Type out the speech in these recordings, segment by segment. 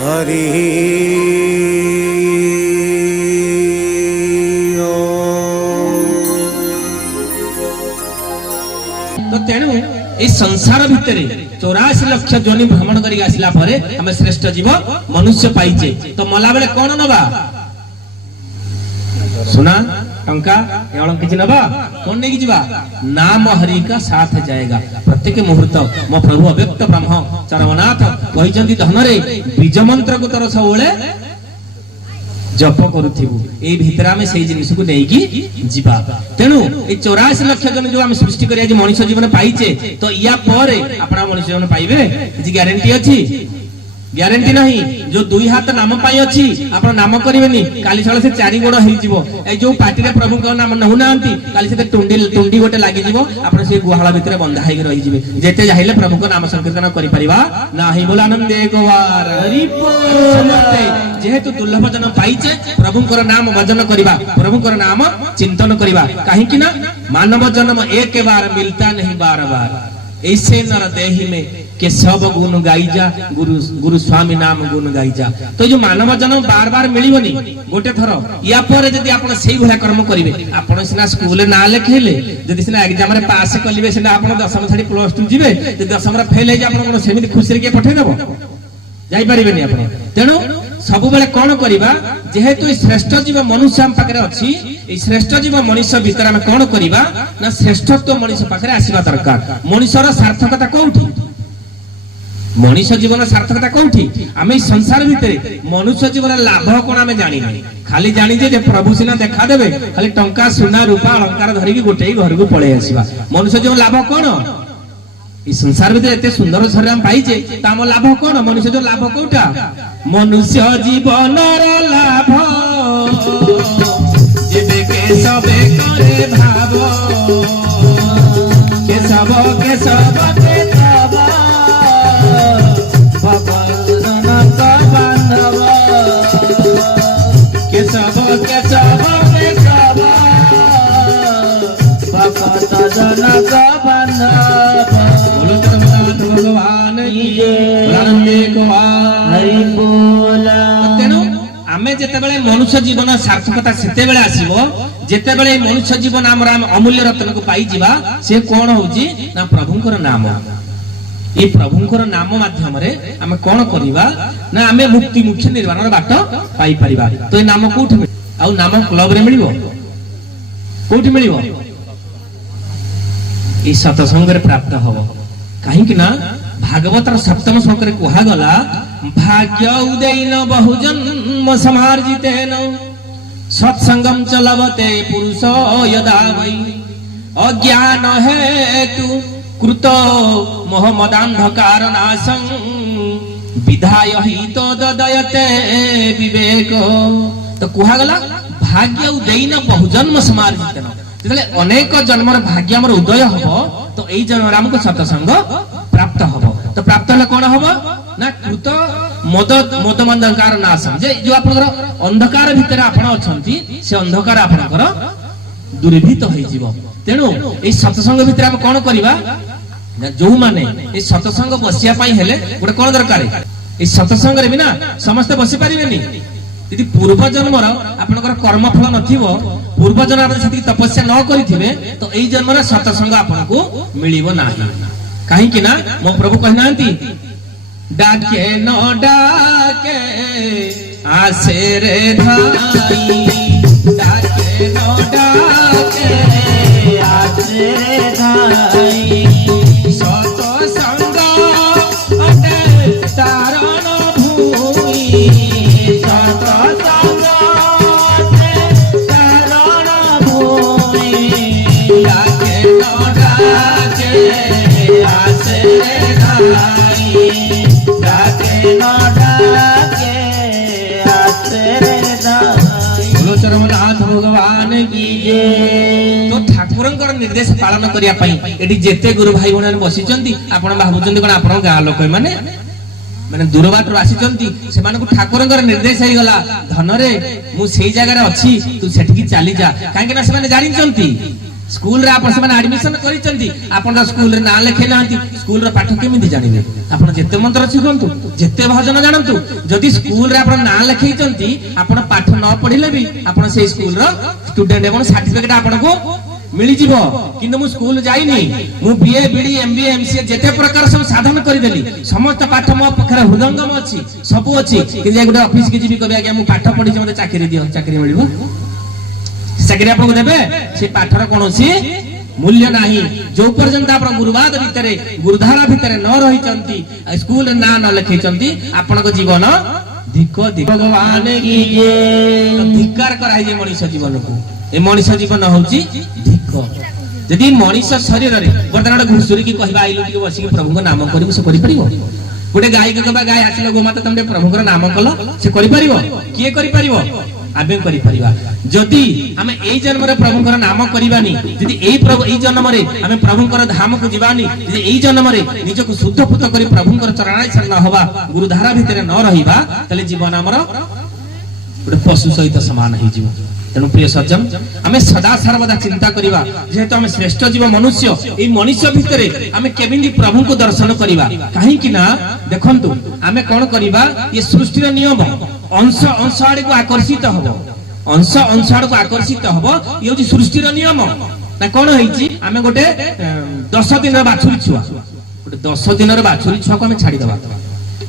हरि तो तेणु ए संसार भितर 84 लाख जोनि भ्रमण करी आसिला परे हमें श्रेष्ठ जीव मनुष्य पाइचे तो मला बेले कोन नबा सुना टंका एवं किछि नबा कोन नेकी जिबा नाम हरि का साथ जाएगा। प्रत्येक मुहूर्त मो प्रभु अव्यक्त ब्रह्म चरमनाथ कहिचंती धनरे बीज मंत्र को तर सबले जप करूथिबु ए भितर आमे सेही जिनिस को नेकी जिबा। तेनु ए 84 लाख जन जो आमे सृष्टि करिया जे मनुष्य जीवन पाइचे तो या परे आपना मनुष्य जीवन पाइबे जी ग्यारंटी अछि ग्यारंटी नहीं। जो दुई हाथ नाम पाई अछि आपण नाम करिवेनी काली छळ से चारि गोड़ हेइ जिवो ए जो पार्टी रे प्रभु को नाम नहु नांती काली से टुंडी गोटे लागि जिवो आपण से गुहाळा भितर बंधा हेइ रहि जिवे जेते जाहिले प्रभु को नाम संकीर्तन करि परिबा नाही बोल आनंद एकवार हरि बोल। जेहेतु दुर्लभ जन पाइचे प्रभु को नाम भजन करिबा प्रभु को नाम चिंतन करिबा काहे कि ना मानव जन्म एक बार मिलता नहीं बार बार ऐसे नर देही में के सब गुण गाई जा गुरु स्वामी नाम गुण गाई जा। तो जो मानव जन्म बार बार मिलिबनी गोटे थरो या परे जदी आपण सेही भला कर्म करिवे आपण सिना स्कूल ना लेखेले जदी सिना एग्जाम रे पास कलिवे सिना आपण 10th छाडी +2 जिवे जदी 10th रे फेल हे जा आपण कोन सेमिति खुशी रे के पठै देबो जाई परिबेनी आपण। तेनु सब बेले कोन करिबा जेहेतु श्रेष्ठ जीव मनुष्य हम पाखरे अछि ए श्रेष्ठ जीव मनुष्य भीतर हम कोन करिबा ना श्रेष्ठत्व मनुष्य पाखरे आसीबा दरकार। मनुष्यर सार्थकता कोउठी मनुष्य जीवन सार्थकता कोउठी आमे संसार भितर मनुष्य जीवन लाभ कोन आमे जानि नै खाली जानि जे प्रभु सिना देखा देबे खाली टंका सोना रूपा अलंकार धरि की गोटे घर को पळे आसीबा मनुष्य जीवन लाभ कोन ई संसार भितर एते सुंदर शरीर हम पाइचे ताम लाभ कोन मनुष्य जो लाभ कोउटा मनुष्य जीवनर लाभ जेबे के सबे करे भाव के सब के तब भगवान का बांधव के सब के तब भगवान जन का बांधव भगवान हरि बोल। तेनु आमे जेते बेले मनुष्य जीवन सार्थकता सेते बेले आसीबो जेते बेले मनुष्य जीवन हमर अमूल्य रत्न को पाई जिबा से कोन होउची ना प्रभुंकर नाम ए प्रभुंकर नाम माध्यम रे आमे कोन करिबा ना आमे मुक्ति मुख्य निर्वाणर बाट पाई परिबा। तो ए नाम कोठी आ नाम क्लब रे मिलिबो कोठी मिलिबो ए सतसंग रे प्राप्त हबो काहे कि ना भागवतर सप्तम श्लोक रे कुहा गला भाग्य उदैन बहुजन्म समार्जितेन सत्संगम चलवते पुरुष यदा वै अज्ञान हेतु कृत मोहमदान्धकार नाशं विधाय हितो ददयते विवेक। तो कुहा गला भाग्य उदैन बहुजन्म समार्जितेन जेतले अनेक जन्मर भाग्य हमर उदय हबो तो एई जन्म हमको सत्संग प्राप्त हबो। तो प्राप्त हले कोन हबो ना कृत मोद अंधकार नाशम जे जो आपनकर अंधकार भितर आपण अछंती से अंधकार आपनकर दूरीभूत होई जीवो। तेनु ए सत्संग भितर हम कोन करिबा ना जो माने ए सत्संग बसिया पई हेले गोटे कोन दरकार ए सत्संग रे बिना समस्त बसि परिबेनी यदि पूर्व जन्मर आपनकर कर्मफल नथिबो पूर्व जन्म आपण सेति तपस्या न करिथिबे तो एई जन्मरे सत्संग आपनको मिलिबो नाही। काहे कि ना मो प्रभु कहनांती डाके न डाके आसे रे धाई डाके न डाके आसे रे धाई सत संग अटे तारण भूमि सत संग अटे तारण भूमि डाके न डाके आसे रे धाई डाके न डाके आसे रे धाई। बोलो चरमनाथ भगवान की जय। तो ठाकुरंकर निर्देश पालन करिया पई एठी जेते गुरु भाई भण बसिचंती आपण भाबुचंती कोन आपण गां लोक माने माने दूर बाटरो आसीचंती सेमानकु ठाकुरंकर निर्देश हेइ गला धन रे मु सेही जगह रे अछि तू सेठी की चली जा काहे कि ना सेमाने जानिचंती स्कूल रे आपण से एडमिशन करिसंती आपण स्कूल रे ना लेखे नांती स्कूल रे पाठ केमिति जानिबे आपण जेते मंत्र शिखंतु जेते भजन जानंतु जदि स्कूल रे आपण ना लेखैचंती आपण पाठ न पढिले भी आपण से स्कूल रो स्टूडेंट एवं सर्टिफिकेट आपण को मिली जीवो किंतु मु स्कूल जाइनी मु बीए बीडी एमबीए एमसीए जेते प्रकार सब साधन करि देली समस्त पाठ मो पखरे हृदंगम अछि सब अछि कि जे गुटे ऑफिस के जीवी कहबे आगे मु पाठ पढि जे मते चाकरी दियो चाकरी मिलिबो चाकरी आपको देबे से पाठर कोनोसी मूल्य नाही जो पर्यंत आपण गुरुवाद भितरे गुरुधारा भितरे न रही चंती स्कूल ना न लिखै चंती आपण को जीवन धिको भगवान की ये धिकार कराई जे मनुष्य जीवन को ए मनुष्य जीवन होची धिको यदि मनुष्य शरीर रे वर्तमान घुसुरी की कहबा आइलो की बसी प्रभु को नाम करिबो से करि परिबो गोटे गाय के कहबा गाय आसिलो गोमाता तमरे प्रभु को नाम कलो से करि परिबो किए करि परिबो आबे करि परिबा जदि हमें एई जन्म रे प्रभु को नाम करिबानी जदि एई प्रभु एई जन्म रे हमें प्रभु को धाम को जीवानी जदि एई जन्म रे निज को शुद्ध पुत करी प्रभु को चरणाय शरण होबा गुरु धारा भितरे न रहिबा तले जीवन हमर गोटे पशु सहित समान हे जीव तेणु प्रिय सज्जन हमें सदा सर्वदा चिंता करिबा जेहेतु हमें श्रेष्ठ जीव मनुष्य एई मनुष्य भितरे हमें केबिंदी प्रभु को दर्शन करिबा काहे कि ना देखंतु हमें कोन करिबा ये सृष्टि रो नियम अंश अंश आड़ को आकर्षित हबो अंश अंश आड़ को आकर्षित हबो ये होची सृष्टि रो नियम ना कोन हेची हमें गोटे 10 दिन रो बाछुरी छुआ गोटे 10 दिन रो बाछुरी छुआ को हमें छाडी देबा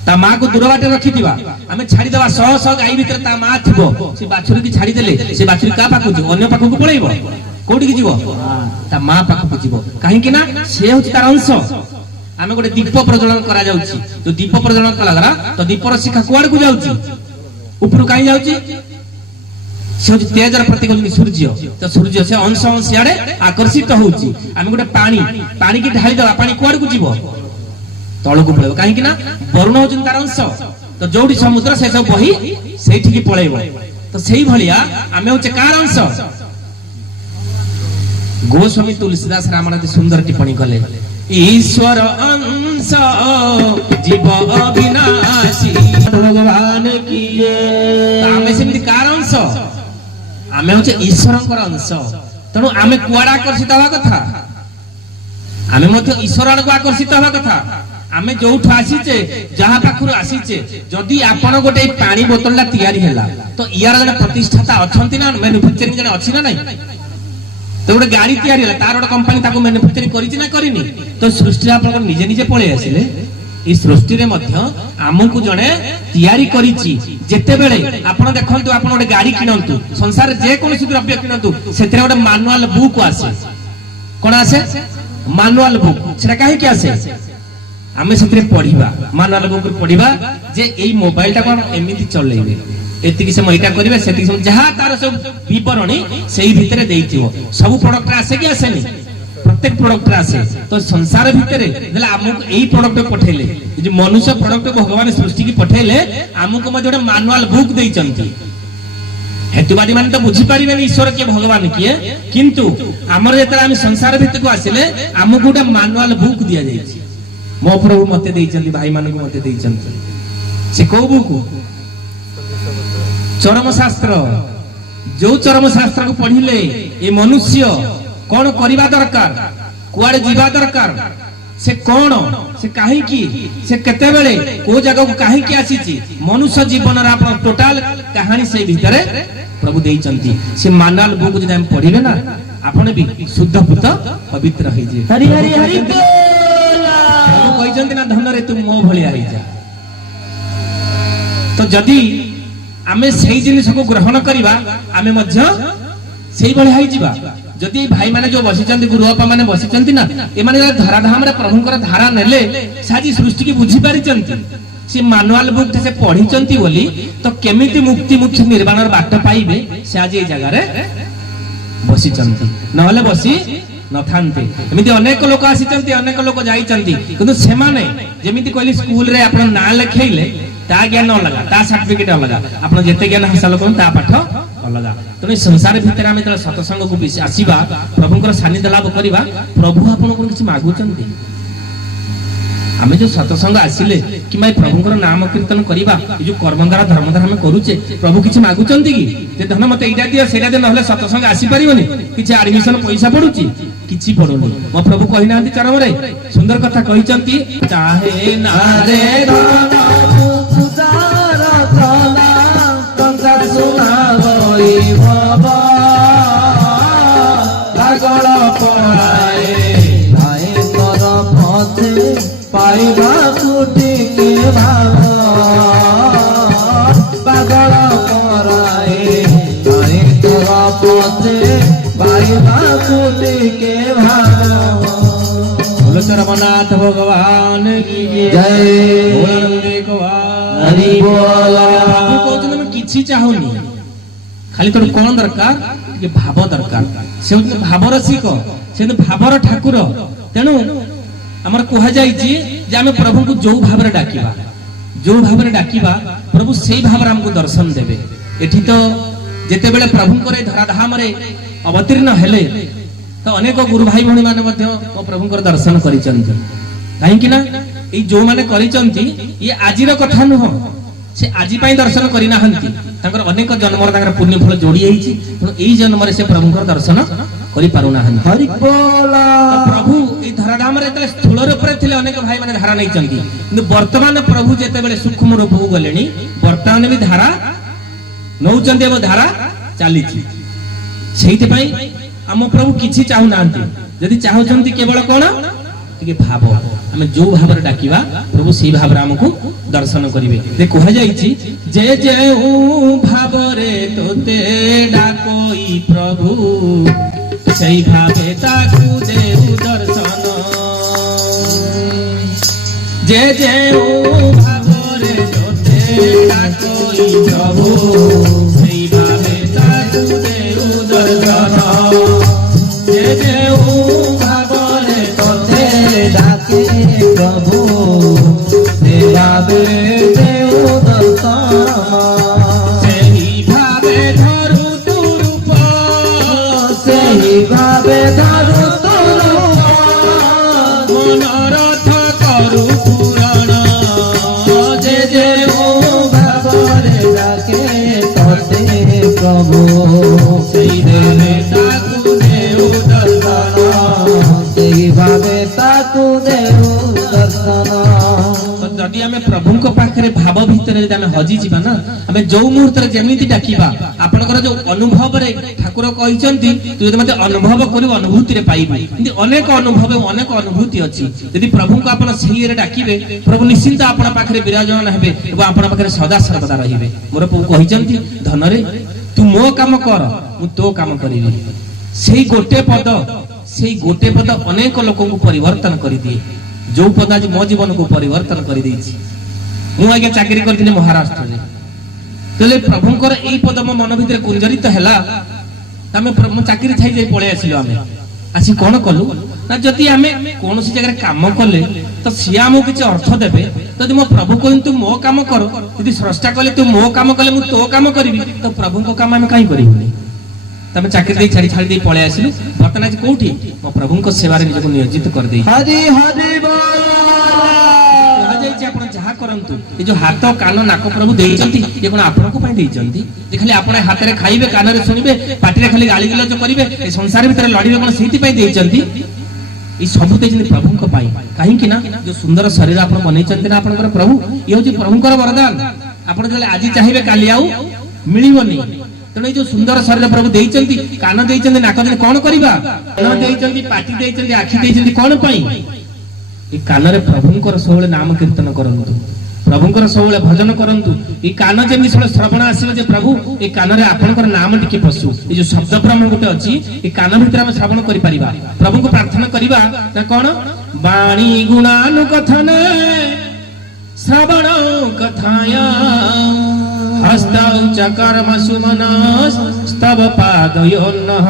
ता मां को दूर बाटे रखी दिबा हमें छाडी देबा 100 गाई भीतर ता मां थिबो से बाछुरी की छाडी देले से बाछुरी का पाखु जो अन्य पाखु को पळेइबो कोठी की जीवो ता मां पाखु को जीवो काहे कि ना से होची तार अंश हमें गोटे दीप प्रज्वलन करा जाउची जो दीप प्रज्वलन कला गरा तो दीपर शिखा कुआड को जाउची ऊपर कहीं जाउची से होची तेजर प्रतिगोलिनी सूर्य तो सूर्य से अंश अंश आड़े आकर्षित होउची हमें गोटे पानी की ढाली देबा पानी कुआड को जीवो तळु को पळेबो काहे कि ना वरुण होचन तार अंश तो जोडी समुद्र से सब बही सेठी की पळेबो तो सेही भलिया हमें होचे कार अंश गोस्वामी तुलसीदास रामायण सुंदर टिप्पणी कले ईश्वर अंश जीव अविनाशी भगवान किए आमे सेमि कार अंश आमे होचे ईश्वरंकर अंश तेणु आमे कुआडा आकर्षित हवा कथा आमे मध्य ईश्वर आड़ को आकर्षित हवा कथा आमे जोठु आसीचे जहा पाखरु आसीचे जदि आपण गोटे पानी बोतलला तयारी हैला तो इयार जने प्रतिष्ठाता अछंती ना मैन्युफैक्चरिंग जने अछि ना नहीं तो गोटे गाड़ी तयारी हैला तार गोटे कंपनी ताको मैन्युफैक्चरिंग करिछि ना करिनी तो सृष्टि आपण निजे निजे पळे आसिले ई सृष्टि रे मध्य आमको जने तयारी करिछि जेते बेले आपण देखंतु आपण गोटे गाड़ी किनंतु संसार जे कोनसी द्रव्य किनंतु सेतरे गोटे मैनुअल बुक आसे कोन आसे मैनुअल बुक सेटा काहे कि आसे आमे सेतरे पढिबा मैनुअल बुक पढिबा जे एई मोबाइल टा कोन एमिति चलेइबे एतिकी समय एटा करिबे सेतिकी समय जहा तार सब विवरणी सेही भितरे देइथिबो सब प्रोडक्ट आसे कि आसेनी प्रत्येक प्रोडक्ट आसे तो संसार भितरे देला हमको एई प्रोडक्ट पठेले जे मनुष्य प्रोडक्ट भगवान सृष्टि की पठेले हमको मध्ये गोटे मैनुअल बुक देइचंती हेतुवादी माने तो बुझी पारिबेनी ईश्वर के भगवान किए किंतु हमर जेतरा हम संसार भितर को आसिले हमको गोटे मैनुअल बुक दिया जाइछि मो प्रभु मते देइचंती भाई मानक मते देइचंती से को बुक चरम शास्त्र जो चरम शास्त्र को पढ़िले ए मनुष्य कौन करिबा दरकार कुआडे जीवा दरकार से कौन से काहे की से केते बेले को जगह को काहे की आसीची मनुष्य जीवन रा अपन टोटल कहानी से भीतरे प्रभु देइचंती से मानल बुक जदि हम पढ़िबे ना आपण भी शुद्ध पुत पवित्र होई जे हरि हरि हरि प्रभु कहिचंती ना धन रे तू मो भलिया होई जा तो जदि आमे सेही जिनिस को ग्रहण करिबा आमे मध्य सेही भलिया होई जिबा जदि भाई माने जो बसिचंती गुरु बापा माने बसिचंती ना ए माने धारा धाम रे प्रभुकर धारा नेले साजी सृष्टि की बुझी पारिचंती से मैनुअल बुक से पढ़िचंती बोली तो केमिति मुक्ति मुख्य निर्वाणर बाट पाइबे से आज ए जगह रे बसिचंती नहले बसी नथांते एमिति अनेक लोक आसिचंती अनेक लोक जाइचंती किंतु से माने जेमिति कहली स्कूल रे आपण ना लिखैले ता ज्ञान अलगा ता सर्टिफिकेट अलगा आपण जेते ज्ञान हासिल करन ता पाठ अलगा तने संसार भितर आमे त सत्संग को आसीबा प्रभुकर सानिध्य लाभ करिबा प्रभु आपण को किछ मागुचंती आमे जो सत्संग आसिले कि माय प्रभुଙ୍କର नाम कीर्तन करिबा ए जो कर्मधारा धर्मधारा हम करूचे प्रभु किछि मागुचंती कि जे धन मते एटा दियो सेटा दे नहले सत्संग आसी परिबनी किछि एडमिशन पैसा पडुची किछि पडुनी मो प्रभु कहि नांती चरम रे सुंदर कथा कहिचंती चाहे ना रे धन उदार कला कंका सुना गई बाबा पागल पराए भाई कर पथे पाइबा कुटी के भाव पागल पराए भाई कर पथे पाइबा कुटी के भाव। बोलो रमनाथ भगवान की जय। हरि बोल। प्रभु कहते मैं किछि चाहूनी खाली तोर कौन दरकार ये भाव दरकार से भाव रसिक से भावर ठाकुर तेणु आमर कह जाए जे आम प्रभु को जो भाव डाकिबा प्रभु से भाव हमको दर्शन देवे। एठी तो जेते बेले प्रभु करे धराधाम रे अवतीर्ण हेले तो अनेक गुरु भाई भणी माने मध्य प्रभु को दर्शन करिसंती काहेकि ना ए जो माने करिसंती ये आजिर कथा नुह से आजि पाई दर्शन करिना हंती तांकर अनेक जन्मर तांकर पुण्य फल जोड़ी आइछि तो एई जन्म रे से प्रभु को दर्शन करि पारुना हन। हरि बोल। प्रभु ए धराधाम रे तले स्थूल रूप रे थिले अनेक भाई माने धारा नै चंती किंतु वर्तमान प्रभु जेते बेले सूक्ष्म रूप हो गलेनी वर्तमान भी धारा नौ चंती एवं धारा चालीछि सेहिते पई हम प्रभु किछि चाहू नांती यदि चाहू चंती केवल कोन टिके भाव आमे जो भाव रे डाकिबा प्रभु सेही भाव रे हमको दर्शन करिवे। जे कह जाईछि जे जे भाव रे तोते डाकोई प्रभु सेही भावे ताकू देउ दर्शन जे जे भाव रे तोते डाकोई प्रभु सेही भावे ताकू देउ दर्शन जे जे भाव रे तोते डाके प्रभु सेवा दे देउ दर्शन सेही भावे धरु तुरूप सेही भावे धरु तुरूप मनरथ करू पुराण जे जे भावरे डाके तोते प्रभु सेही देवे ताकू देउ दर्शन सेही भावे ताकू देउ दर्शन। जदि आमे प्रभु को पाखरे भाव भीतर जदि आमे हजी जिबा ना आमे जो मुहूर्त रे जेमिति डाकिबा आपनकर जो अनुभव रे ठाकुर कहिसंती तू जदि मते अनुभव करिव अनुभूति रे पाइबा किंतु अनेक अनुभव अनेक अनुभूति अछि यदि प्रभु को आपण सही रे डाकिबे प्रभु निश्चिंत आपण पाखरे विराजमान हेबे एवं आपण पाखरे सदा सर्वदा रहिबे। मोर प्रभु कहिसंती धन रे तू मो काम कर मु तो काम करिबी सेही गोटे पद अनेक लोक को परिवर्तन करि दिए जो पद आज मो जीवन को परिवर्तन कर देछि। मु आगे चाकरी करथिले महाराष्ट्र रे तले प्रभुंकर एई पद मो मन भितर कुंजरित हैला तमे प्रभु चाकरी थाई जाई पळे आसिलो आमे आसी कोन कलु ना जति आमे कोनोसी जगह काम करले तो सिया मो किछ अर्थ देबे यदि मो प्रभु कहन तू मो काम कर यदि स्रष्टा कहले तू मो काम करले मु तो काम करबी तो प्रभु को काम आमे काई करिबुनी तमे चाकरी दे छाड़ी दे पळे आसिलु वर्तमान आज कोठी मो प्रभु को सेवा रे निजको नियोजित कर दे। हरि हरि बोल। आ जाई जे आपण जहा करंतु ए जो हाथ कान नाक प्रभु देइचंती ए कोन आपण को पई देइचंती जे खाली आपण हाथ रे खाइबे कान रे सुनिबे पाटी रे खाली गाली गलज करिवे ए संसार भीतर लड़िबे कोन सेति पई देइचंती ई सब देइचंती प्रभु को पाई काहे कि ना जो सुंदर शरीर आपण बनेइचंती ना आपनकर प्रभु ई होची प्रभु को वरदान आपण जले आज चाहिबे काली आउ मिलिबोनी तेणु जो सुंदर शरीर प्रभु देइचंती कान देइचंती नाक देने कोन करिबा कान देइचंती पाटी देइचंती आखि देइचंती कोन पई ई कान रे प्रभुंकर सबले नाम कीर्तन करंतु प्रभुंकर सबले भजन करंतु ई कान जेमि सबले श्रवण आसीबे जे प्रभु ई कान रे आपनकर नाम टिके पसु ई जो शब्द ब्रह्म गुटे अछि ई कान भीतर हम श्रवण करि परिबा प्रभु को प्रार्थना करिबा ना कोन वाणी गुणानुकथन श्रवण कथाया हस्तौ च कर्म सुमनस स्तव पादयोन्नः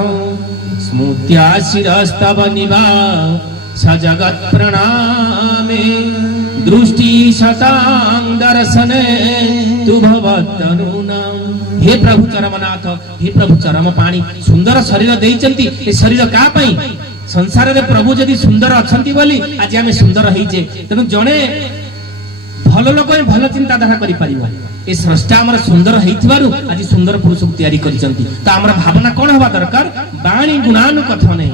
स्मृत्या शिरस्तव निवा स जगत् प्रणामे दृष्टि शतां दर्शने तु भवत्तनूनां। हे प्रभु चरमनाथ हे प्रभु चरम पाणी सुंदर शरीर देइचंती ए शरीर का पई संसार रे प्रभु जदि सुंदर अछंती बोली आज आमे सुंदर होइजे तेनु जणे भल लोक भल चिंताधारा करि परिबो ए स्रष्टा हमर सुंदर हेइथिबारु आज सुंदर पुरुष को तयारी करिसंती त हमरा भावना कोन होबा दरकार बाणी गुणानु कथा नै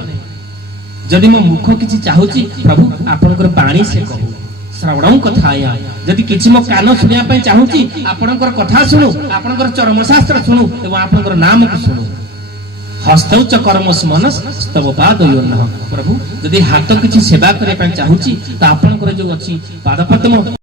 जदि मो मुख किछि चाहूची प्रभु आपनकर बाणी से कहू श्रवण कथा आया जदि किछि मो कान सुनिया पय चाहूची आपनकर कथा सुनु आपनकर चरम शास्त्र सुनु एवं आपनकर नाम को सुनु हस्तौ च कर्मस मनस स्तव पादयोर्नः प्रभु जदि हाथ किछि सेवा करे पय चाहूची त आपनकर जो अछि पाद पद्म